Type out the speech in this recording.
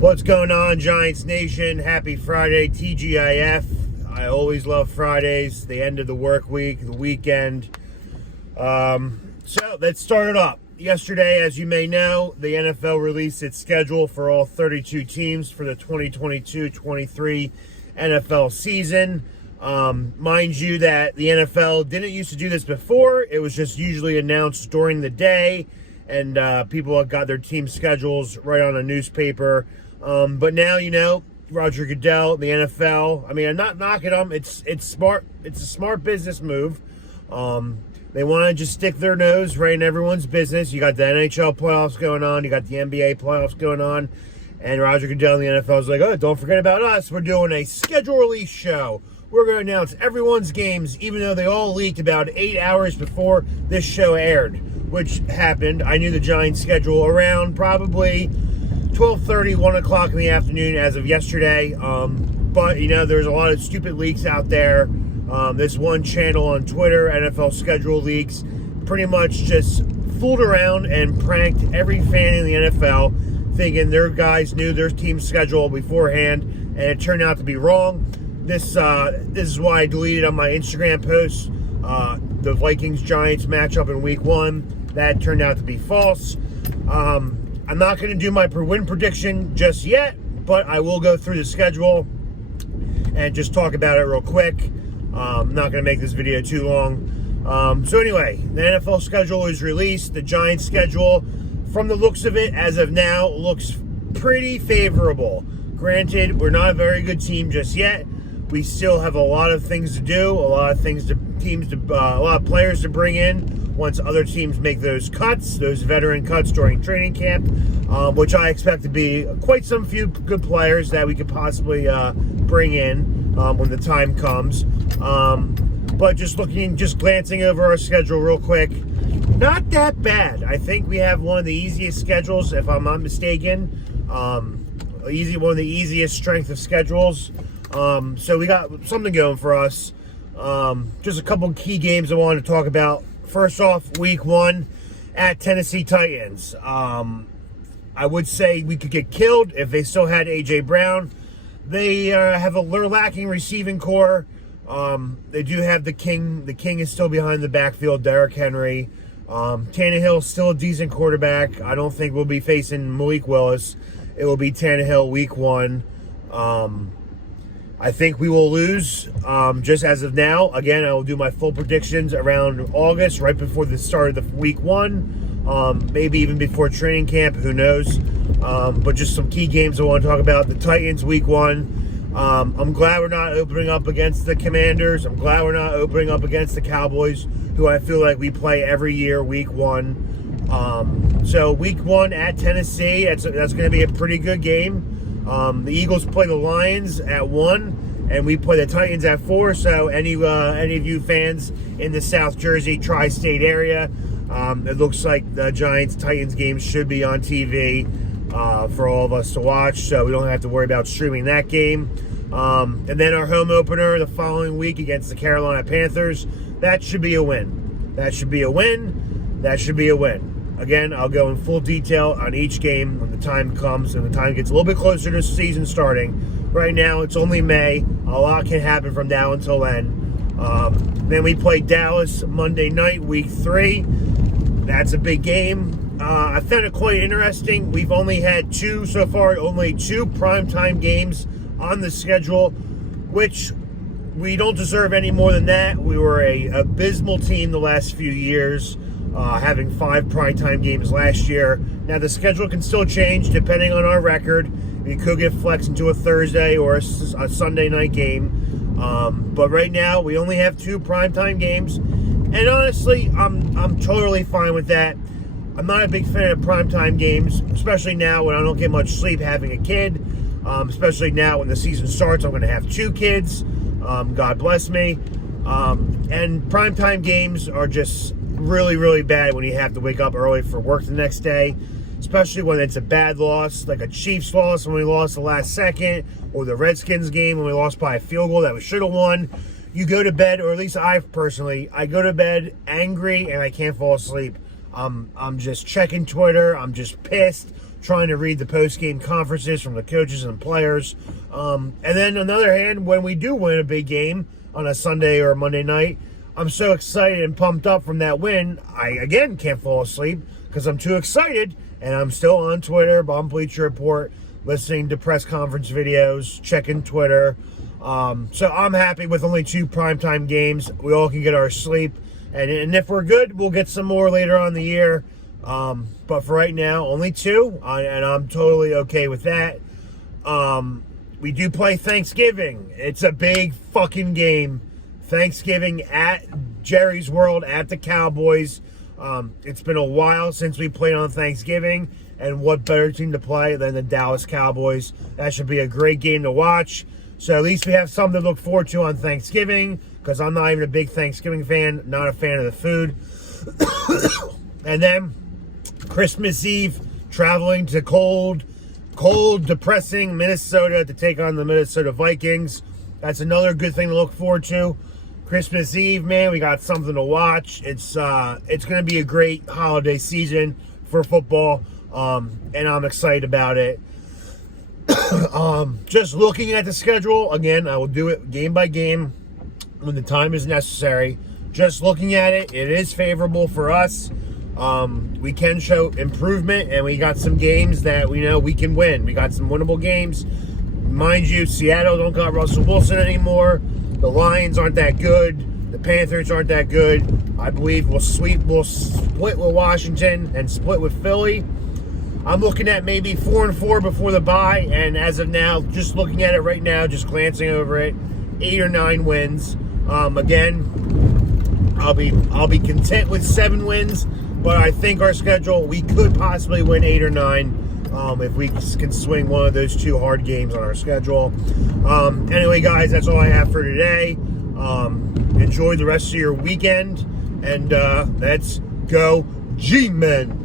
What's going on, Giants Nation? Happy Friday, TGIF. I always love Fridays, the end of the work week, the weekend. So let's start it up. Yesterday, as you may know, the NFL released its schedule for all 32 teams for the 2022-23 NFL season. Mind you that the NFL didn't used to do this before. It was just usually announced during the day, and people have got their team schedules right on a newspaper. But now, you know, Roger Goodell, the NFL, I mean, I'm not knocking them. It's smart. It's a smart business move. They want to just stick their nose right in everyone's business. You got the NHL playoffs going on. You got the NBA playoffs going on. And Roger Goodell and the NFL is like, oh, don't forget about us. We're doing a schedule release show. We're going to announce everyone's games, even though they all leaked about 8 hours before this show aired, which happened. I knew the Giants' schedule around probably 12:30, 1 o'clock in the afternoon as of yesterday. But, you know, there's a lot of stupid leaks out there. This one channel on Twitter, NFL Schedule Leaks, pretty much just fooled around and pranked every fan in the NFL, thinking their guys knew their team's schedule beforehand, and it turned out to be wrong. This is why I deleted on my Instagram post the Vikings-Giants matchup in Week 1. That turned out to be false. I'm not going to do my win prediction just yet, but I will go through the schedule and just talk about it real quick. I'm not going to make this video too long. So anyway, the NFL schedule is released. The Giants schedule, from the looks of it, as of now, looks pretty favorable. Granted, we're not a very good team just yet. We still have a lot of things to do, a lot of players to bring in once other teams make those cuts, those veteran cuts during training camp, which I expect to be quite some few good players that we could possibly bring in when the time comes. But just glancing over our schedule real quick, not that bad. I think we have one of the easiest schedules, if I'm not mistaken. One of the easiest strength of schedules. So we got something going for us. Just a couple key games I wanted to talk about. First off, Week 1 at Tennessee Titans. I would say we could get killed if they still had A.J. Brown. They're lacking receiving core. They do have the King. The King is still behind the backfield, Derrick Henry. Tannehill still a decent quarterback. I don't think we'll be facing Malik Willis. It will be Tannehill Week 1. I think we will lose just as of now. Again, I will do my full predictions around August, right before the start of the Week 1. Maybe even before training camp. Who knows? But just some key games I want to talk about. The Titans Week 1. I'm glad we're not opening up against the Commanders. I'm glad we're not opening up against the Cowboys, who I feel like we play every year Week 1. So Week 1 at Tennessee, that's going to be a pretty good game. The Eagles play the Lions at 1, and we play the Titans at 4. So any of you fans in the South Jersey tri-state area, it looks like the Giants-Titans game should be on TV for all of us to watch, so we don't have to worry about streaming that game. And then our home opener the following week against the Carolina Panthers, that should be a win. That should be a win. That should be a win. Again, I'll go in full detail on each game when the time comes and the time gets a little bit closer to the season starting. Right now, it's only May. A lot can happen from now until then. Then we play Dallas Monday night, Week 3. That's a big game. I found it quite interesting. We've only had two primetime games on the schedule, which we don't deserve any more than that. We were an abysmal team the last few years, having 5 primetime games last year. Now, the schedule can still change depending on our record. We could get flexed into a Thursday or a Sunday night game. But right now, we only have 2 primetime games. And honestly, I'm totally fine with that. I'm not a big fan of primetime games, especially now when I don't get much sleep having a kid. Especially now when the season starts, I'm going to have 2 kids. God bless me. And primetime games are just really, really bad when you have to wake up early for work the next day, especially when it's a bad loss, like a Chiefs loss when we lost the last second, or the Redskins game when we lost by a field goal that we should have won. You go to bed, or at least I go to bed angry and I can't fall asleep. I'm just checking Twitter. I'm just pissed, trying to read the post-game conferences from the coaches and players. And then on the other hand, when we do win a big game on a Sunday or a Monday night, I'm so excited and pumped up from that win, I, again, can't fall asleep because I'm too excited, and I'm still on Twitter, on Bleacher Report, listening to press conference videos, checking Twitter. So I'm happy with only 2 primetime games. We all can get our sleep, and if we're good, we'll get some more later on in the year. But for right now, only 2, and I'm totally okay with that. We do play Thanksgiving. It's a big fucking game. Thanksgiving at Jerry's World at the Cowboys. It's been a while since we played on Thanksgiving, and what better team to play than the Dallas Cowboys? That should be a great game to watch. So at least we have something to look forward to on Thanksgiving, because I'm not even a big Thanksgiving fan, not a fan of the food. And then Christmas Eve, traveling to cold, depressing Minnesota to take on the Minnesota Vikings. That's another good thing to look forward to. Christmas Eve, man, we got something to watch. It's going to be a great holiday season for football, and I'm excited about it. Just looking at the schedule, again, I will do it game by game when the time is necessary. Just looking at it, it is favorable for us. We can show improvement, and we got some games that we know we can win. We got some winnable games. Mind you, Seattle don't got Russell Wilson anymore. The Lions aren't that good. The Panthers aren't that good. I believe we'll split with Washington and split with Philly. I'm looking at maybe 4-4 before the bye, and as of now, just looking at it right now, just glancing over it, 8 or 9 wins. Again, I'll be content with 7 wins, but I think our schedule, we could possibly win 8 or 9. If we can swing one of those 2 hard games on our schedule. Anyway, guys, that's all I have for today. Enjoy the rest of your weekend, and let's go G-Men.